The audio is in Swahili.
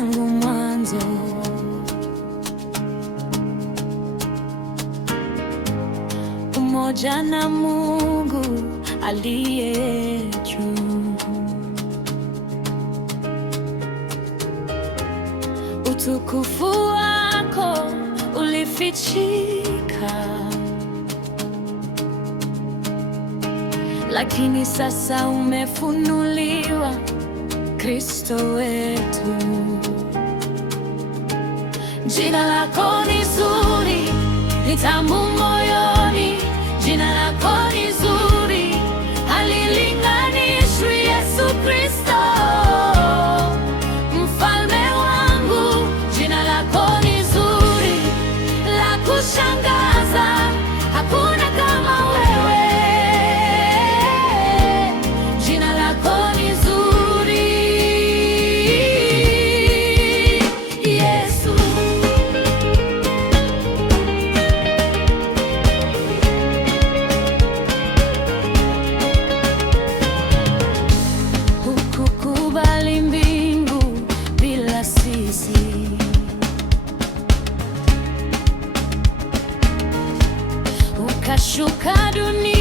tangu mwanzo. Umoja na Mungu aliye juu. Utukufu wako ulifichika, lakini sasa umefunuliwa, Kristo wetu. Jina lako ni zuri, ni tamu moyoni. Jina lako ni zuri, halilinganishwi. Yesu Kristo, mfalme wangu. Jina lako ni zuri, la kushangaza, hakuna kama wewe. Jina lako ni zuri, Yesu. Hukukubali mbingu bila sisi, ukashuka dunia